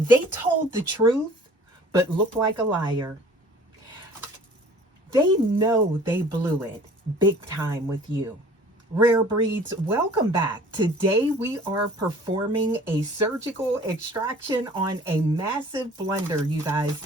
They told the truth, but look like a liar. They know they blew it big time with you. Rare Breeds, welcome back. Today we are performing a surgical extraction on a massive blunder, you guys.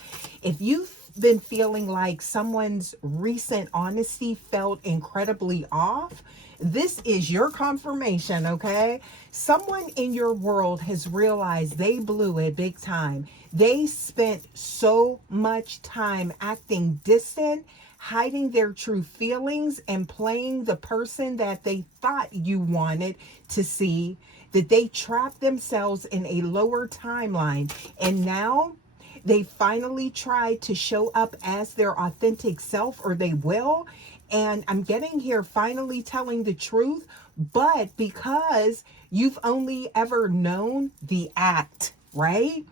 If you've been feeling like someone's recent honesty felt incredibly off, this is your confirmation, okay? Someone in your world has realized they blew it big time. They spent so much time acting distant, hiding their true feelings, and playing the person that they thought you wanted to see, that they trapped themselves in a lower timeline. And now they finally try to show up as their authentic self, or they will. And I'm getting here finally telling the truth, but because you've only ever known the act, right?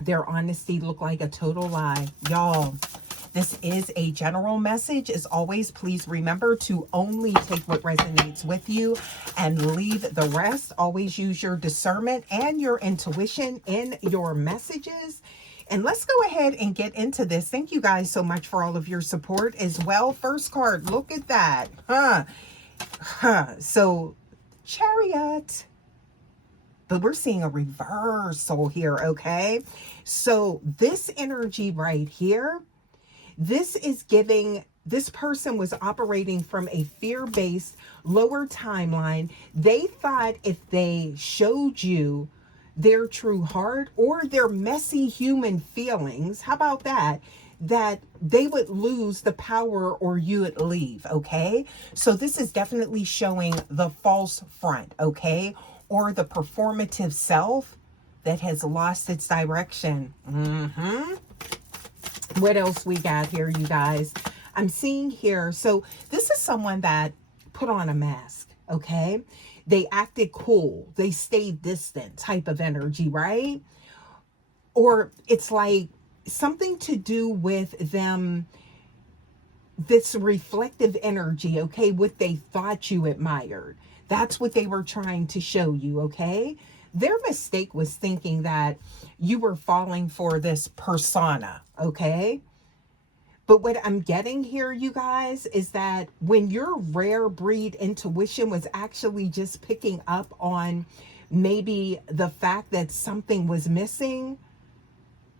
Their honesty looked like a total lie. Y'all, this is a general message. As always, please remember to only take what resonates with you and leave the rest. Always use your discernment and your intuition in your messages. And let's go ahead and get into this. Thank you guys so much for all of your support as well. First card, look at that. So, Chariot. But we're seeing a reversal here, okay? So this energy right here, this is giving, this person was operating from a fear-based lower timeline. They thought if they showed you their true heart or their messy human feelings, how about that, that they would lose the power or you would leave, okay? So this is definitely showing the false front, okay? Or the performative self that has lost its direction. What else we got here, you guys? I'm seeing here, so this is someone that put on a mask, okay? They acted cool. They stayed distant type of energy, right? Or it's like something to do with them, this reflective energy, okay? What they thought you admired. That's what they were trying to show you, okay? Their mistake was thinking that you were falling for this persona, okay? But what I'm getting here, you guys, is that when your rare breed intuition was actually just picking up on maybe the fact that something was missing,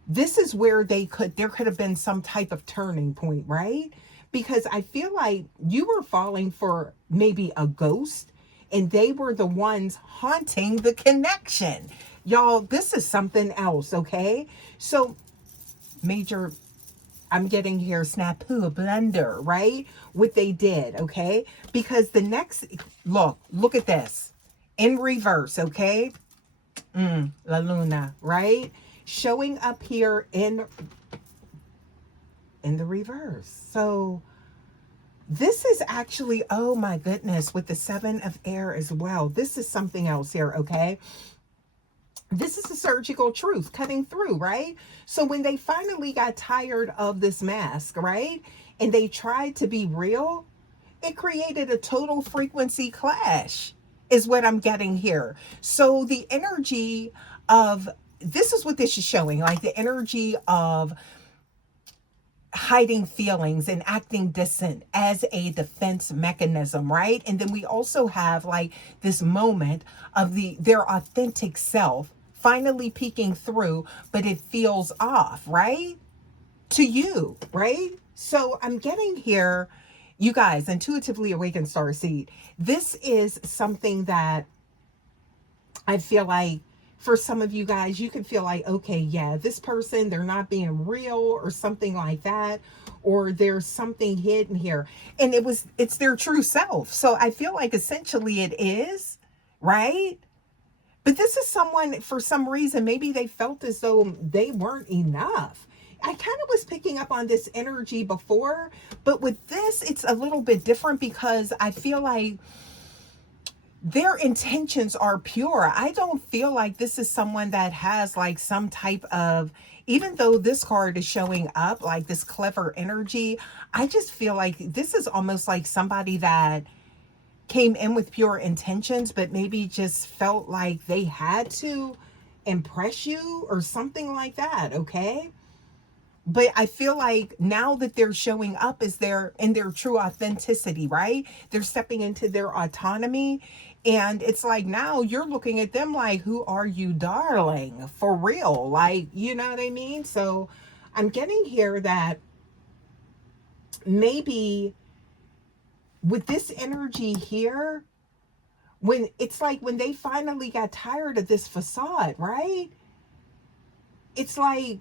this is where there could have been some type of turning point, right? Because I feel like you were falling for maybe a ghost and they were the ones haunting the connection. Y'all, this is something else, okay? So major, I'm getting here, snafu, blunder, right? What they did, okay? Because the next, look at this. In reverse, okay? La Luna, right? Showing up here in the reverse. So this is actually, oh my goodness, with the 7 of air as well. This is something else here, okay? This is a surgical truth cutting through, right? So when they finally got tired of this mask, right? And they tried to be real, it created a total frequency clash, is what I'm getting here. So the energy of, this is what this is showing, like the energy of hiding feelings and acting distant as a defense mechanism, right? And then we also have like this moment of their authentic self finally peeking through, but it feels off, right? To you, right? So I'm getting here, you guys, intuitively awakened starseed. This is something that I feel like for some of you guys, you can feel like, okay, yeah, this person, they're not being real or something like that, or there's something hidden here. And it's their true self. So I feel like essentially it is, right? But this is someone, for some reason, maybe they felt as though they weren't enough. I kind of was picking up on this energy before, but with this, it's a little bit different because I feel like their intentions are pure. I don't feel like this is someone that has like some type of, even though this card is showing up like this clever energy, I just feel like this is almost like somebody that came in with pure intentions, but maybe just felt like they had to impress you or something like that, okay? But I feel like now that they're showing up as their in their true authenticity, right? They're stepping into their autonomy. And it's like now you're looking at them like, who are you, darling? For real. Like, you know what I mean? So I'm getting here that maybe with this energy here, when it's like when they finally got tired of this facade, right? It's like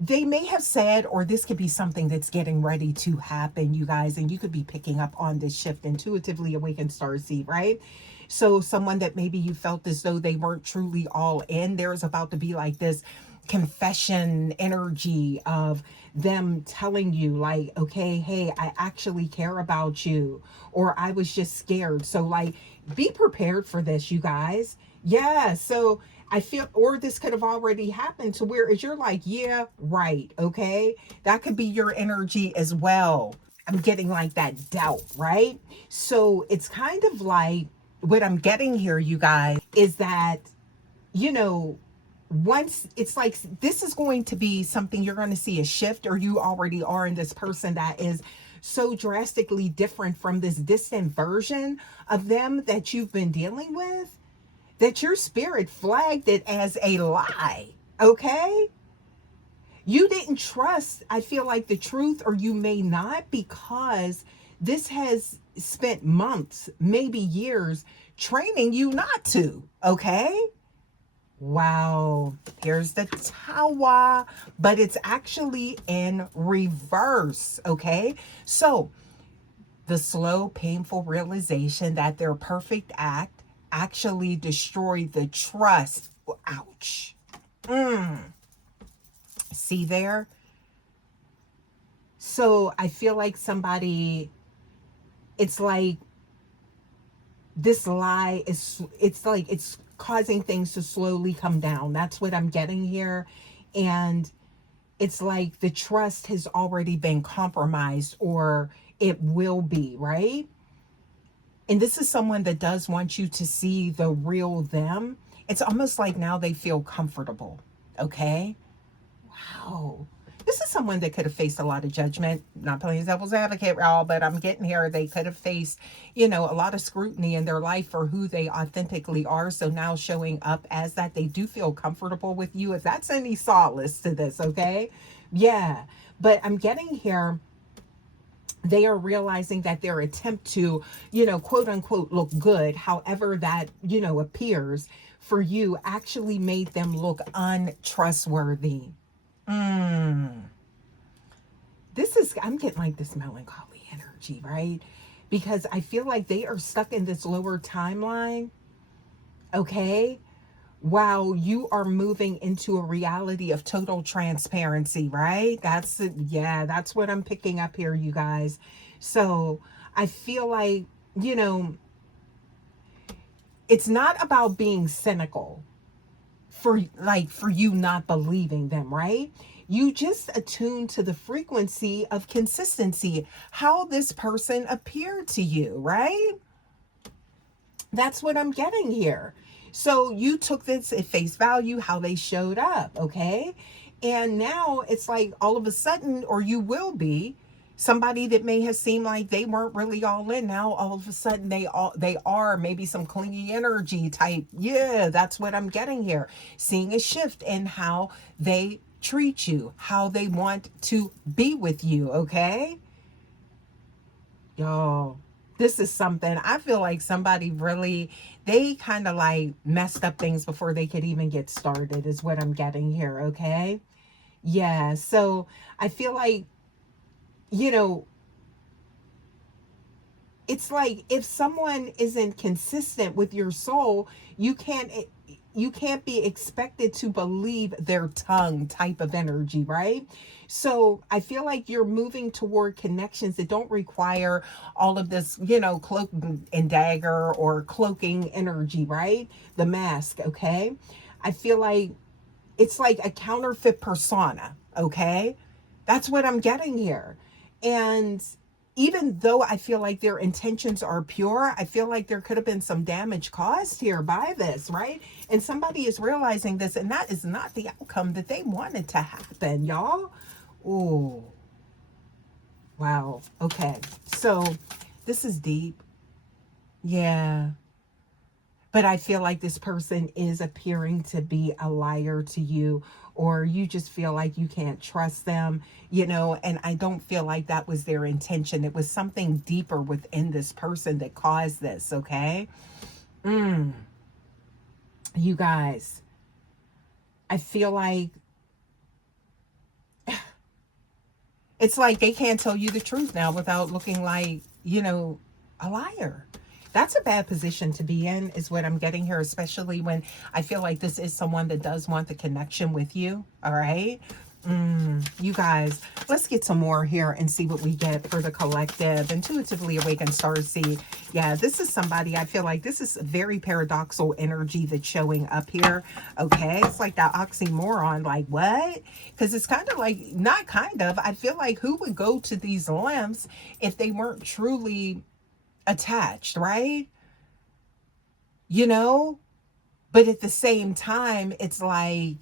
they may have said, or this could be something that's getting ready to happen, you guys, and you could be picking up on this shift intuitively awakened starseed, right? So someone that maybe you felt as though they weren't truly all in, there's about to be like this confession energy of them telling you like, okay, hey, I actually care about you, or I was just scared. So like, be prepared for this, you guys. Yeah, so I feel, or this could have already happened to where as you're like, yeah, right, okay, that could be your energy as well. I'm getting like that doubt, right? So it's kind of like what I'm getting here, you guys, is that, you know, once it's like this is going to be something you're going to see a shift, or you already are in this person that is so drastically different from this distant version of them that you've been dealing with, that your spirit flagged it as a lie. Okay? You didn't trust, I feel like, the truth, or you may not, because this has spent months, maybe years, training you not to. Okay? Wow. Here's the Tower, but it's actually in reverse. Okay? So, the slow, painful realization that their perfect act actually destroyed the trust. Ouch. See there? So I feel like somebody, it's like this lie is, it's like it's causing things to slowly come down. That's what I'm getting here. And it's like the trust has already been compromised, or it will be, right? And this is someone that does want you to see the real them. It's almost like now they feel comfortable. Okay? Wow. This is someone that could have faced a lot of judgment. Not playing devil's advocate, y'all, but I'm getting here. They could have faced, you know, a lot of scrutiny in their life for who they authentically are. So now showing up as that, they do feel comfortable with you. If that's any solace to this, okay? Yeah. But I'm getting here, they are realizing that their attempt to, you know, quote unquote, look good, however that, you know, appears for you, actually made them look untrustworthy. This is, I'm getting like this melancholy energy, right? Because I feel like they are stuck in this lower timeline, okay? While you are moving into a reality of total transparency, right? That's it. Yeah, that's what I'm picking up here, you guys. So I feel like, you know, it's not about being cynical for like for you not believing them, right? You just attune to the frequency of consistency, how this person appeared to you, right? That's what I'm getting here. So you took this at face value, how they showed up, okay? And now it's like all of a sudden, or you will be somebody that may have seemed like they weren't really all in. Now all of a sudden they are maybe some clingy energy type. Yeah, that's what I'm getting here. Seeing a shift in how they treat you, how they want to be with you, okay? Yo, this is something I feel like somebody really, they kind of like messed up things before they could even get started, is what I'm getting here, okay? Yeah, so I feel like, you know, it's like if someone isn't consistent with your soul, you can't be expected to believe their tongue type of energy, right? So I feel like you're moving toward connections that don't require all of this, you know, cloak and dagger or cloaking energy, right? The mask, okay? I feel like it's like a counterfeit persona, okay? That's what I'm getting here. And even though I feel like their intentions are pure, I feel like there could have been some damage caused here by this, right? And somebody is realizing this, and that is not the outcome that they wanted to happen, y'all. Ooh, wow. Okay, so this is deep. Yeah. But I feel like this person is appearing to be a liar to you, or you just feel like you can't trust them, and I don't feel like that was their intention. It was something deeper within this person that caused this, okay? You guys, I feel like it's like they can't tell you the truth now without looking like, a liar. That's a bad position to be in, is what I'm getting here, especially when I feel like this is someone that does want the connection with you. All right. You guys, let's get some more here and see what we get for the collective. Intuitively Awakened Starseed. Yeah, this is somebody, I feel like this is a very paradoxical energy that's showing up here. Okay, it's like that oxymoron, like what? Because it's kind of like, not kind of, I feel like who would go to these lengths if they weren't truly attached, right? But at the same time, it's like,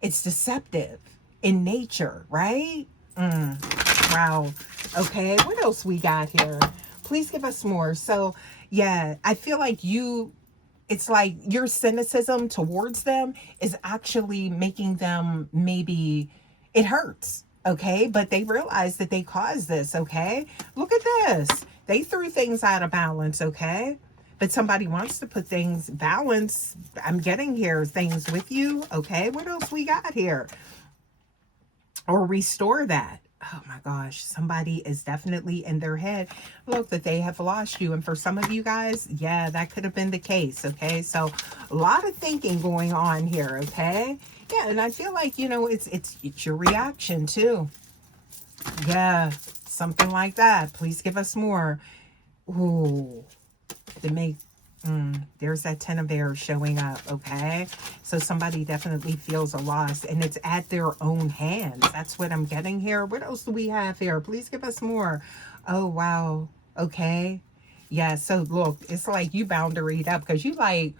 it's deceptive in nature, right? Wow. Okay, what else we got here? Please give us more. So, yeah, I feel like it's like your cynicism towards them is actually making them, maybe it hurts, okay? But they realize that they caused this, okay? Look at this. They threw things out of balance, okay? But somebody wants to put things balance. I'm getting here things with you. Okay, what else we got here? Or restore that. Oh my gosh, somebody is definitely in their head, look, that they have lost you. And for some of you guys, yeah, that could have been the case. Okay, so a lot of thinking going on here. Okay, yeah, and I feel like, it's your reaction too. Yeah, something like that. Please give us more. Ooh, to make there's that 10 of Bears showing up. Okay, so somebody definitely feels a loss, and it's at their own hands. That's what I'm getting here. What else do we have here? Please give us more. Oh wow. Okay, yeah, so look, it's like you boundaried up because you like,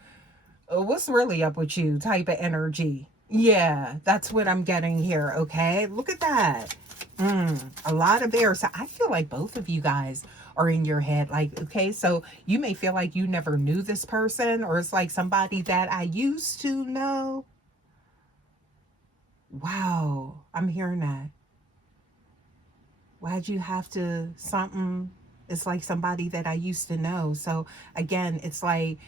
what's really up with you type of energy. Yeah, that's what I'm getting here. Okay, look at that. A lot of bears. So I feel like both of you guys are in your head. Like, okay, so you may feel like you never knew this person, or it's like somebody that I used to know. Wow, I'm hearing that. Why'd you have to something? It's like somebody that I used to know. So again, it's like,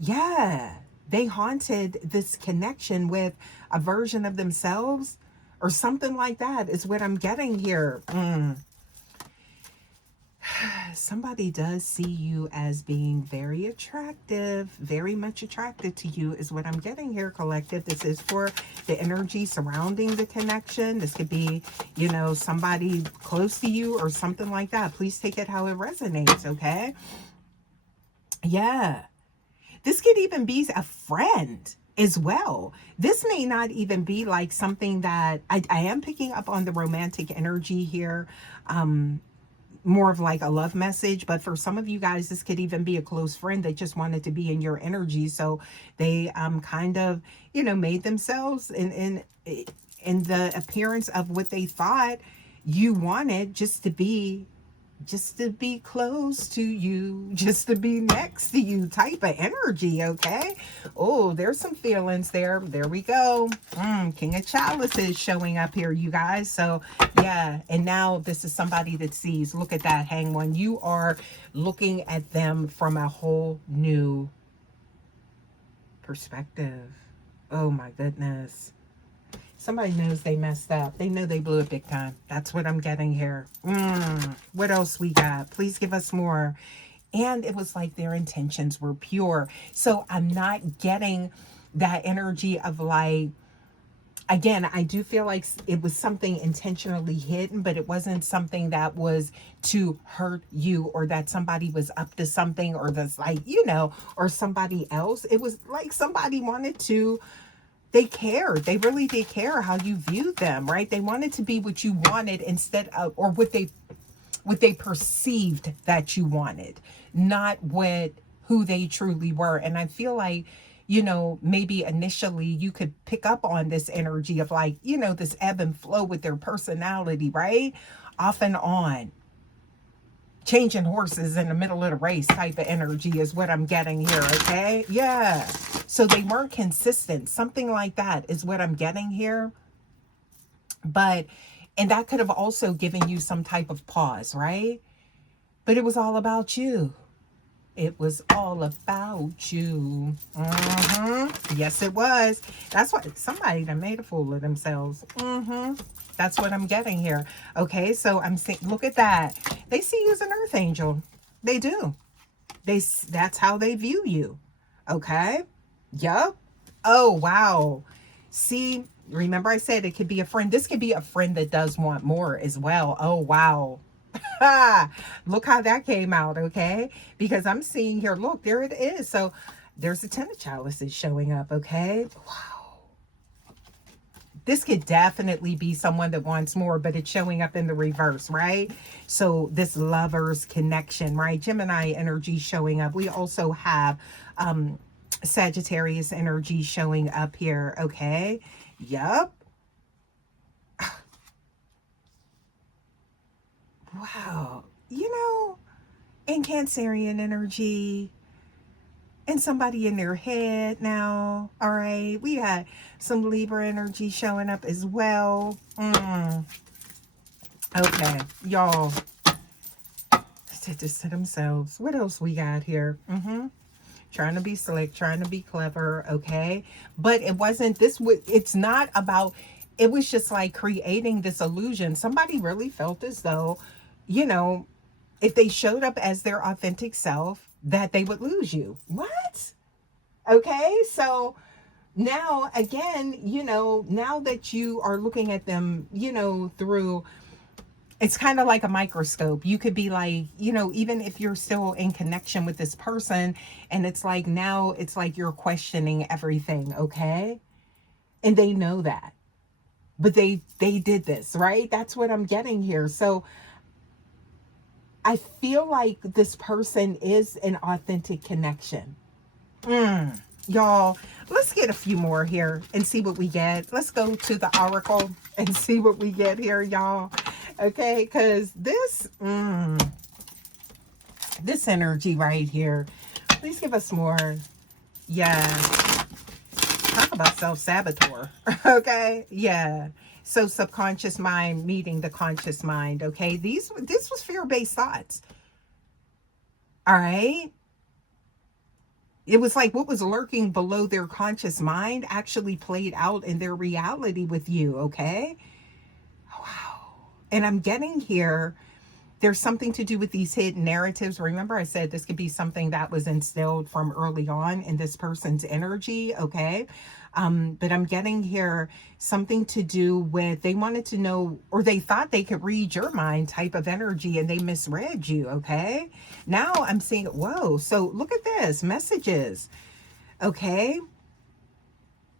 yeah, they haunted this connection with a version of themselves or something like that is what I'm getting here. Somebody does see you as being very attractive, very much attracted to you is what I'm getting here, collective. This is for the energy surrounding the connection. This could be, somebody close to you or something like that. Please take it how it resonates, okay? Yeah. This could even be a friend as well. This may not even be like something that I am picking up on the romantic energy here. More of like a love message, but for some of you guys, this could even be a close friend that just wanted to be in your energy. So they kind of, made themselves in the appearance of what they thought you wanted, just to be close to you, just to be next to you type of energy, okay? Oh, there's some feelings there. There we go. King of Chalices showing up here, you guys. So, yeah, and now this is somebody that sees, look at that, Hang One. You are looking at them from a whole new perspective. Oh, my goodness. Somebody knows they messed up. They know they blew it big time. That's what I'm getting here. What else we got? Please give us more. And it was like their intentions were pure. So I'm not getting that energy of like, again, I do feel like it was something intentionally hidden, but it wasn't something that was to hurt you, or that somebody was up to something, or that's like, or somebody else. It was like somebody wanted to, they cared. They really did care how you viewed them, right? They wanted to be what you wanted instead of, or what they what they perceived that you wanted, not what who they truly were. And I feel like, maybe initially you could pick up on this energy of like, this ebb and flow with their personality, right? Off and on. Changing horses in the middle of the race type of energy is what I'm getting here, okay? Yeah. So they weren't consistent. Something like that is what I'm getting here. But, and that could have also given you some type of pause, right? But it was all about you. It was all about you. Yes, it was. That's what somebody that made a fool of themselves. That's what I'm getting here. Okay, so I'm saying, look at that. They see you as an earth angel. They do. That's how they view you. Okay. Yup. Oh, wow. See, remember I said it could be a friend. This could be a friend that does want more as well. Oh, wow. Look how that came out, okay? Because I'm seeing here, look, there it is. So there's the Ten of Chalices showing up, okay? Wow. This could definitely be someone that wants more, but it's showing up in the reverse, right? So this lover's connection, right? Gemini energy showing up. We also have Sagittarius energy showing up here, okay? Yup. Wow. And Cancerian energy, and somebody in their head now. All right. We had some Libra energy showing up as well. Okay. Y'all said this to themselves. What else we got here? Trying to be slick, trying to be clever. Okay. But it wasn't this. It's not about, it was just like creating this illusion. Somebody really felt as though, if they showed up as their authentic self, that they would lose you. What? Okay, so now again, now that you are looking at them, through, it's kind of like a microscope. You could be like, even if you're still in connection with this person, and it's like now it's like you're questioning everything, okay? And they know that. But they did this, right? That's what I'm getting here. So I feel like this person is an authentic connection. Y'all, let's get a few more here and see what we get. Let's go to the oracle and see what we get here, y'all. Okay, because this energy right here, please give us more. Yeah. Talk about self-saboteur. Okay, yeah. So subconscious mind meeting the conscious mind. Okay, this was fear-based thoughts. All right. It was like what was lurking below their conscious mind actually played out in their reality with you. Okay. Wow. And I'm getting here, there's something to do with these hidden narratives. Remember I said this could be something that was instilled from early on in this person's energy, okay? But I'm getting here something to do with, they wanted to know, or they thought they could read your mind type of energy, and they misread you, okay? Now I'm seeing, whoa, so look at this, messages, okay?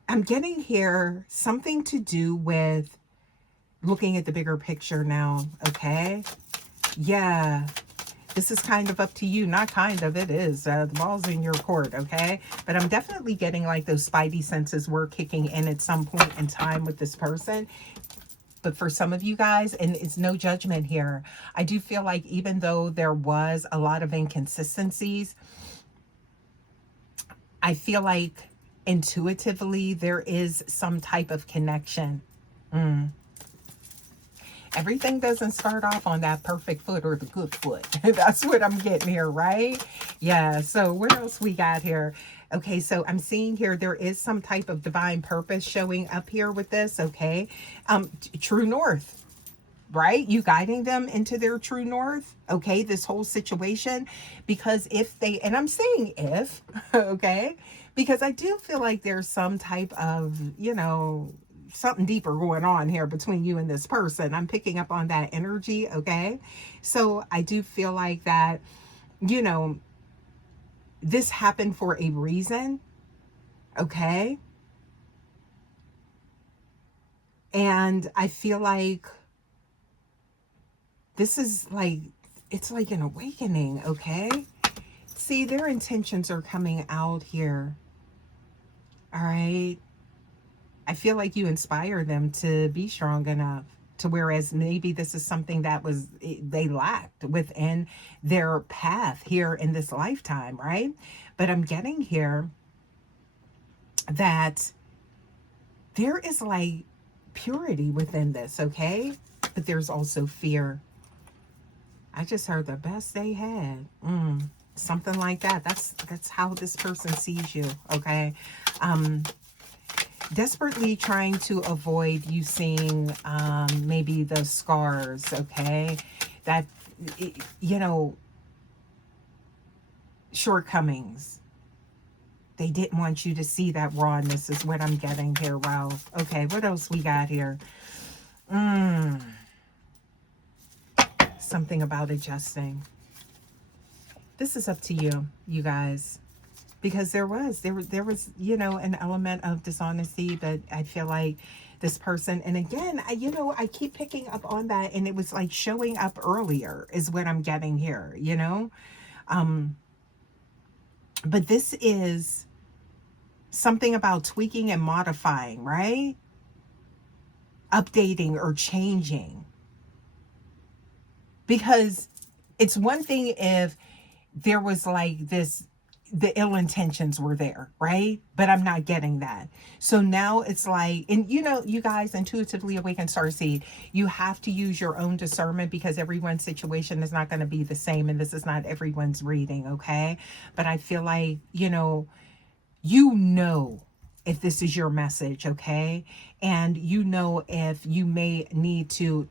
I'm getting here something to do with looking at the bigger picture now, okay? Yeah, this is kind of up to you. Not kind of, it is. The ball's in your court, okay? But I'm definitely getting like those spidey senses were kicking in at some point in time with this person. But for some of you guys, and it's no judgment here, I do feel like even though there was a lot of inconsistencies, I feel like intuitively there is some type of connection. Everything doesn't start off on that perfect foot or the good foot. That's what I'm getting here, right? Yeah, so what else we got here? Okay, so I'm seeing here there is some type of divine purpose showing up here with this, okay? True north, right? You guiding them into their true north, okay? This whole situation, because if they, and I'm saying if, okay? Because I do feel like there's some type of, something deeper going on here between you and this person. I'm picking up on that energy, okay? So I do feel like that, this happened for a reason, okay? And I feel like this is like it's like an awakening, okay? See, their intentions are coming out here. All right. I feel like you inspire them to be strong enough to, whereas maybe this is something that was they lacked within their path here in this lifetime, right? But I'm getting here that there is like purity within this, okay? But there's also fear. I just heard the best they had. Something like that. That's how this person sees you, okay? Desperately trying to avoid you seeing maybe the scars, okay? That, you know, shortcomings. They didn't want you to see that rawness is what I'm getting here, Ralph. Okay, what else we got here? Something about adjusting. This is up to you, you guys. Because there was, you know, an element of dishonesty, but I feel like this person, and again, I keep picking up on that, and it was like showing up earlier is what I'm getting here, you know? But this is something about tweaking and modifying, right? Updating or changing. Because it's one thing if there was like this, the ill intentions were there, right? But I'm not getting that. So now it's like, and you know, you guys, intuitively awakened starseed, you have to use your own discernment because everyone's situation is not going to be the same, and this is not everyone's reading, okay? But I feel like, you know if this is your message, okay? And you know if you may need to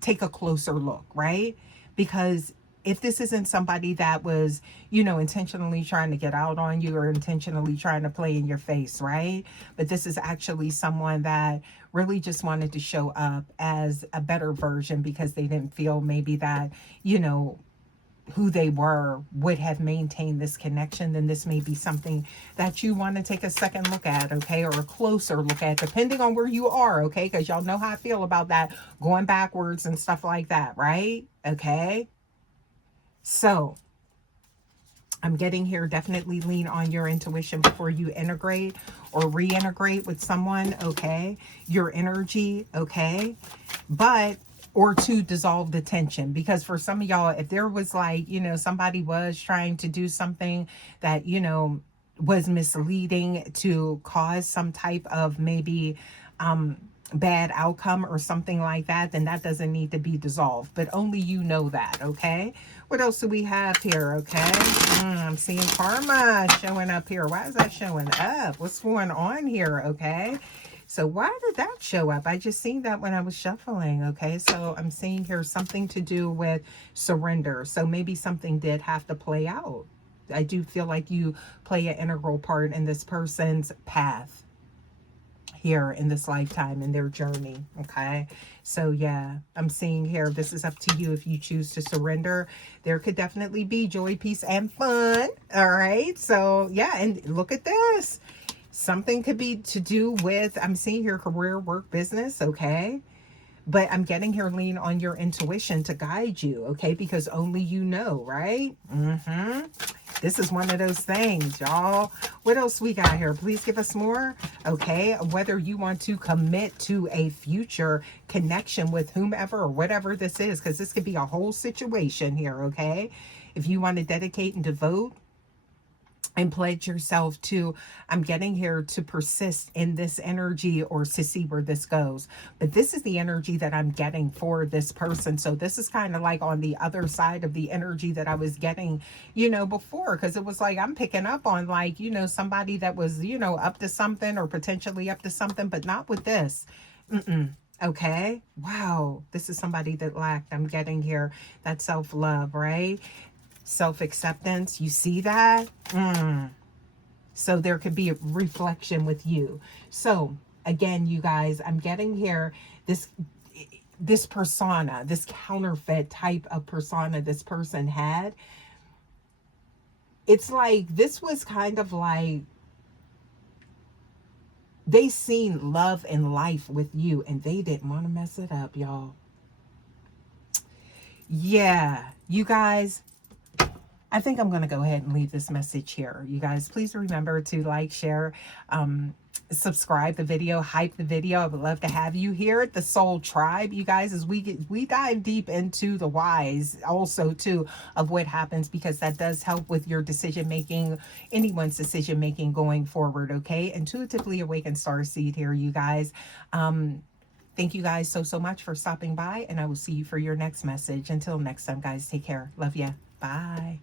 take a closer look, right? Because if this isn't somebody that was, intentionally trying to get out on you or intentionally trying to play in your face, right? But this is actually someone that really just wanted to show up as a better version because they didn't feel maybe that, who they were would have maintained this connection, then this may be something that you want to take a second look at, okay, or a closer look at, depending on where you are, okay, because y'all know how I feel about that, going backwards and stuff like that, right? Okay, so I'm getting here, definitely lean on your intuition before you integrate or reintegrate with someone, okay, your energy, okay, but or to dissolve the tension, because for some of y'all, if there was like, somebody was trying to do something that, was misleading to cause some type of maybe bad outcome or something like that, then that doesn't need to be dissolved, but only you know that, okay? What else do we have here, okay? I'm seeing karma showing up here. Why is that showing up? What's going on here, okay? So why did that show up? I just seen that when I was shuffling, okay? So I'm seeing here something to do with surrender. So maybe something did have to play out. I do feel like you play an integral part in this person's path here in this lifetime, in their journey, okay? So yeah, I'm seeing here, this is up to you if you choose to surrender. There could definitely be joy, peace, and fun, all right? So yeah, and look at this. Something could be to do with, I'm seeing here, career, work, business, okay? But I'm getting here, lean on your intuition to guide you, okay? Because only you know, right? This is one of those things, y'all. What else we got here? Please give us more, okay? Whether you want to commit to a future connection with whomever or whatever this is, because this could be a whole situation here, okay? If you want to dedicate and devote and pledge yourself to, I'm getting here, to persist in this energy or to see where this goes. But this is the energy that I'm getting for this person. So this is kind of like on the other side of the energy that I was getting, before, because it was like I'm picking up on like, somebody that was, up to something or potentially up to something, but not with this. Okay. Wow. This is somebody that lacked, I'm getting here, that self-love, right? Self-acceptance. You see that? So there could be a reflection with you. So again, you guys, I'm getting here this persona, this counterfeit type of persona this person had. It's like this was kind of like they seen love and life with you and they didn't want to mess it up, y'all. Yeah, you guys, I think I'm going to go ahead and leave this message here. You guys, please remember to like, share, subscribe the video, hype the video. I would love to have you here at the Soul Tribe, you guys, as we dive deep into the whys also too of what happens, because that does help with your decision making, anyone's decision making going forward. Okay, intuitively awakened star seed here, you guys. Thank you guys so much for stopping by, and I will see you for your next message. Until next time, guys, take care. Love ya. Bye.